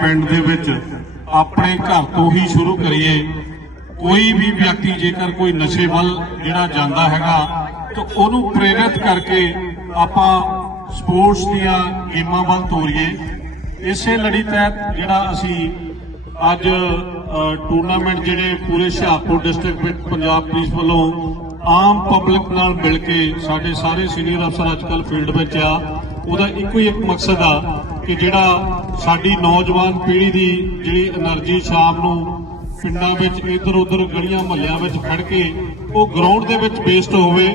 ਪਿੰਡ ਦੇ ਵਿੱਚ ਆਪਣੇ ਘਰ ਤੋਂ ਹੀ ਸ਼ੁਰੂ ਕਰੀਏ। ਕੋਈ ਵੀ ਵਿਅਕਤੀ ਜੇਕਰ ਕੋਈ ਨਸ਼ੇ ਵੱਲ ਜਿਹੜਾ ਜਾਂਦਾ ਹੈਗਾ, ਤਾਂ ਉਹਨੂੰ ਪ੍ਰੇਰਿਤ ਕਰਕੇ ਆਪਾਂ ਸਪੋਰਟਸ ਦੀਆਂ ਗੇਮਾਂ ਵੱਲ ਤੋਰੀਏ। ਇਸੇ ਲੜੀ ਤਹਿਤ ਜਿਹੜਾ ਅਸੀਂ ਅੱਜ ਟੂਰਨਾਮੈਂਟ ਜਿਹੜੇ ਪੂਰੇ ਹੁਸ਼ਿਆਰਪੁਰ ਡਿਸਟ੍ਰਿਕਟ ਵਿੱਚ ਪੰਜਾਬ ਪੁਲਿਸ ਵੱਲੋਂ ਆਮ ਪਬਲਿਕ ਨਾਲ ਮਿਲ ਕੇ ਸਾਡੇ ਸਾਰੇ ਸੀਨੀਅਰ ਅਫਸਰ ਅੱਜਕੱਲ ਫੀਲਡ ਵਿੱਚ ਆ। ਉਹਦਾ ਇੱਕੋ ਹੀ ਇੱਕ ਮਕਸਦ ਆ ਕਿ ਜਿਹੜਾ ਸਾਡੀ ਨੌਜਵਾਨ ਪੀੜ੍ਹੀ ਦੀ ਜਿਹੜੀ એનર્ਜੀ ਸ਼ਾਮ ਨੂੰ ਪਿੰਡਾਂ ਵਿੱਚ ਇੱਧਰ ਉੱਧਰ ਗਲੀਆਂ ਮਹੱਲਿਆਂ ਵਿੱਚ ਖੜ ਕੇ ਉਹ ਗਰਾਊਂਡ ਦੇ ਵਿੱਚ ਵੇਸਟ ਹੋਵੇ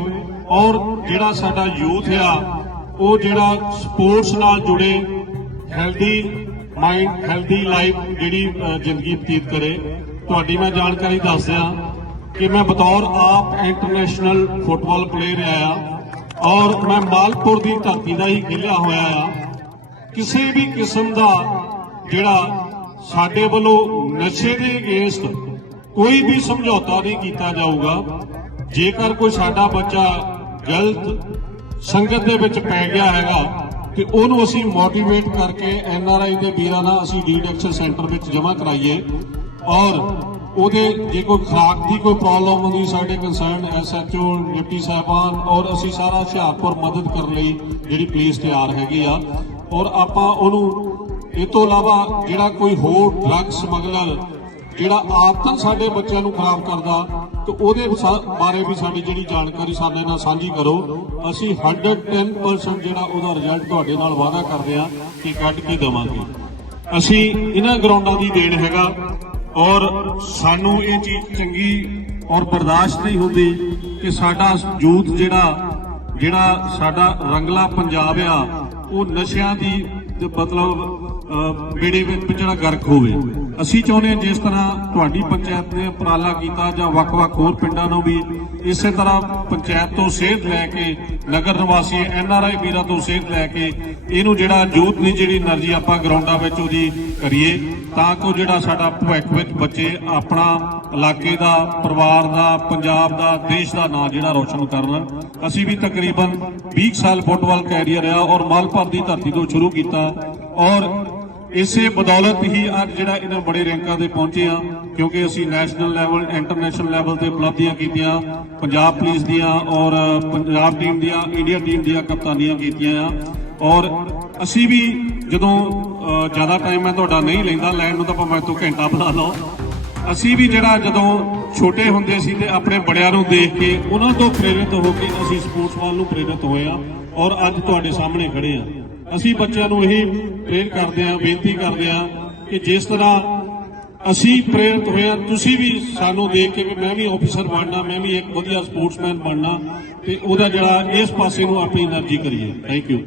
ਔਰ ਜਿਹੜਾ ਸਾਡਾ ਯੂਥ ਆ, ਉਹ ਜਿਹੜਾ ਸਪੋਰਟਸ ਨਾਲ ਜੁੜੇ ਹੈਲਦੀ ਮਾਈਂਡ ਹੈਲਦੀ ਲਾਈਫ ਜਿਹੜੀ ਜ਼ਿੰਦਗੀ ਬਤੀਤ ਕਰੇ। ਤੁਹਾਡੀ ਮੈਂ ਜਾਣਕਾਰੀ ਦੱਸ ਕਿ ਮੈਂ ਬਤੌਰ ਆਪ ਇੰਟਰਨੈਸ਼ਨਲ ਫੁੱਟਬਾਲ ਪਲੇਅਰ ਆਇਆ ਔਰ ਮੈਂ ਮਾਲਪੁਰ ਦੀ ਧਰਤੀ ਦਾ ਹੀ ਖੇਲਿਆ ਹੋਇਆ ਆ। ਕਿਸੇ ਵੀ ਕਿਸਮ ਦਾ ਜਿਹੜਾ ਸਾਡੇ ਵੱਲੋਂ ਨਸ਼ੇ ਦੇ ਅਗੇਂਸਟ ਕੋਈ ਵੀ ਸਮਝੌਤਾ ਨਹੀਂ ਕੀਤਾ ਜਾਊਗਾ, ਜੇਕਰ ਕੋਈ ਸਾਡਾ ਬੱਚਾ ਗਲਤ ਸੰਗਤ ਦੇ ਵਿੱਚ ਪੈ ਗਿਆ ਹੈਗਾ, ਤੇ ਉਹਨੂੰ ਅਸੀਂ ਮੋਟੀਵੇਟ ਕਰਕੇ ਐਨ ਆਰ ਆਈ ਦੇ ਵੀਰਾਂ ਨਾਲ ਅਸੀਂ ਡੀਡੈਕਸ਼ਨ ਸੈਂਟਰ ਵਿੱਚ ਜਮ੍ਹਾਂ ਕਰਾਈਏ ਔਰ ਉਹਦੇ ਜੇ ਕੋਈ ਖਰਾਕ ਦੀ ਕੋਈ ਪ੍ਰੋਬਲਮ ਹੁੰਦੀ, ਸਾਡੇ ਕੰਸਰਨ ਐਸਐਚਓ ਡਿਪਟੀ ਸਾਹਿਬਾਨ ਔਰ ਅਸੀਂ ਸਾਰਾ ਹੁਸ਼ਿਆਰਪੁਰ ਮਦਦ ਕਰਨ ਲਈ ਜਿਹੜੀ ਪੁਲਿਸ ਤਿਆਰ ਹੈਗੀ ਆ ਔਰ ਆਪਾਂ ਉਹਨੂੰ ਇਹ ਤੋਂ ਇਲਾਵਾ ਜਿਹੜਾ ਕੋਈ ਹੋਰ ਡਰੱਗ ਸਮਗਲਰ ਜਿਹੜਾ ਆਦਤਾਂ ਸਾਡੇ ਬੱਚਿਆਂ ਨੂੰ ਖਰਾਬ ਕਰਦਾ, ਤੇ ਉਹਦੇ ਸਾ- ਬਾਰੇ ਵੀ ਸਾਡੀ ਜਿਹੜੀ ਜਾਣਕਾਰੀ ਸਾਡੇ ਨਾਲ ਸਾਂਝੀ ਕਰੋ। ਅਸੀਂ 110% ਜਿਹੜਾ ਉਹਦਾ ਰਿਜ਼ਲਟ ਤੁਹਾਡੇ ਨਾਲ ਵਾਅਦਾ ਕਰਦੇ ਆ ਕਿ ਕੱਢ ਕੇ ਦੇਵਾਂਗੇ। ਅਸੀਂ ਇਹਨਾਂ ਗਰਾਊਂਡਾਂ ਦੀ ਦੇਣ ਹੈਗਾ। ਔਰ ਸਾਨੂੰ ਇਹ ਚੀਜ਼ ਚੰਗੀ ਔਰ ਬਰਦਾਸ਼ਤ ਨਹੀਂ ਹੁੰਦੀ ਕਿ ਸਾਡਾ ਯੂਥ ਜਿਹੜਾ ਜਿਹੜਾ ਸਾਡਾ ਰੰਗਲਾ ਪੰਜਾਬ ਆ ਉਹ ਨਸ਼ਿਆਂ ਦੀ ਮਤਲਬ ਅਹ, ਬੇੜੇ ਵਿੱਚ ਜਿਹੜਾ ਗਰਕ ਹੋਵੇ। ਅਸੀਂ ਚਾਹੁੰਦੇ ਹਾਂ ਜਿਸ ਤਰ੍ਹਾਂ ਤੁਹਾਡੀ ਪੰਚਾਇਤ ਨੇ ਉਪਰਾਲਾ ਕੀਤਾ ਜਾਂ ਵੱਖ-ਵੱਖ ਹੋਰ ਪਿੰਡਾਂ ਨੂੰ ਵੀ ਇਸੇ ਤਰ੍ਹਾਂ ਪੰਚਾਇਤ ਤੋਂ ਸੇਧ ਲੈ ਕੇ ਨਗਰ ਨਿਵਾਸੀ ਐਨ ਆਰ ਆਈ ਵੀਰਾਂ ਤੋਂ ਸੇਧ ਲੈ ਕੇ ਇਹਨੂੰ ਜਿਹੜਾ ਜੋਤ ਦੀ ਜਿਹੜੀ એનર્ਜੀ ਆਪਾਂ ਗਰਾਊਂਡਾਂ ਵਿੱਚ ਉਹਦੀ ਕਰੀਏ ਤਾਂ ਕਿ ਜਿਹੜਾ ਸਾਡਾ ਭਵਿੱਖ ਵਿੱਚ ਬੱਚੇ ਆਪਣਾ ਇਲਾਕੇ ਦਾ, ਪਰਿਵਾਰ ਦਾ, ਪੰਜਾਬ ਦਾ, ਦੇਸ਼ ਦਾ ਨਾਂ ਜਿਹੜਾ ਰੋਸ਼ਨ ਕਰਨ। ਅਸੀਂ ਵੀ ਤਕਰੀਬਨ 20 ਸਾਲ ਫੁੱਟਬਾਲ ਕੈਰੀਅਰ ਆ ਔਰ ਮਾਲਪੁਰ ਦੀ ਧਰਤੀ ਤੋਂ ਸ਼ੁਰੂ ਕੀਤਾ ਔਰ ਇਸੇ ਬਦੌਲਤ ਹੀ ਅੱਜ ਜਿਹੜਾ ਇਹਨਾਂ ਬੜੇ ਰੈਂਕਾਂ ਤੇ ਪਹੁੰਚੇ ਆ ਕਿਉਂਕਿ ਅਸੀਂ ਨੈਸ਼ਨਲ ਲੈਵਲ ਇੰਟਰਨੈਸ਼ਨਲ ਲੈਵਲ ਤੇ ਉਪਲਬਧੀਆਂ ਕੀਤੀਆਂ, ਪੰਜਾਬ ਪੁਲਿਸ ਦੀਆਂ ਔਰ ਪੰਜਾਬ ਟੀਮ ਦੀਆਂ ਇੰਡੀਆ ਟੀਮ ਦੀਆਂ ਕਪਤਾਨੀਆਂ ਕੀਤੀਆਂ ਆ। ਔਰ ਅਸੀਂ ਵੀ ਜਦੋਂ ਜ਼ਿਆਦਾ ਟਾਈਮ ਮੈਂ ਤੁਹਾਡਾ ਨਹੀਂ ਲੈਂਦਾ, ਲੈਣ ਨੂੰ ਤਾਂ ਭਾਵੇਂ ਤੋਂ ਘੰਟਾ ਬਣਾ ਲਓ। ਅਸੀਂ ਵੀ ਜਿਹੜਾ ਜਦੋਂ ਛੋਟੇ ਹੁੰਦੇ ਸੀ ਤੇ ਆਪਣੇ ਬੜਿਆਂ ਨੂੰ ਦੇਖ ਕੇ ਉਹਨਾਂ ਤੋਂ ਪ੍ਰੇਰਿਤ ਹੋ ਕੇ ਅਸੀਂ ਸਪੋਰਟਸ ਵੱਲ ਨੂੰ ਪ੍ਰੇਰਿਤ ਹੋਏ ਆ ਔਰ ਅੱਜ ਤੁਹਾਡੇ ਸਾਹਮਣੇ ਖੜੇ ਆ ਅਸੀਂ ਬੱਚਿਆਂ ਨੂੰ ਇਹ ਪ੍ਰੇਰ ਕਰਦੇ ਆਂ ਬੇਨਤੀ ਕਰਦੇ ਆਂ ਕਿ ਜਿਸ ਤਰ੍ਹਾਂ ਅਸੀਂ ਪ੍ਰੇਰਿਤ ਹੋਏ ਹੋਇਆ ਤੁਸੀਂ ਵੀ ਸਾਨੂੰ ਦੇਖ ਕੇ ਵੀ ਮੈਂ ਵੀ ਆਫੀਸਰ ਬਣਨਾ, ਮੈਂ ਵੀ ਇੱਕ ਵਧੀਆ ਸਪੋਰਟਸਮੈਨ ਬਣਨਾ ਤੇ ਉਹਦਾ ਜਿਹੜਾ ਇਸ ਪਾਸੇ ਨੂੰ ਆਪਣੀ એનર્ਜੀ ਕਰੀਏ। Thank you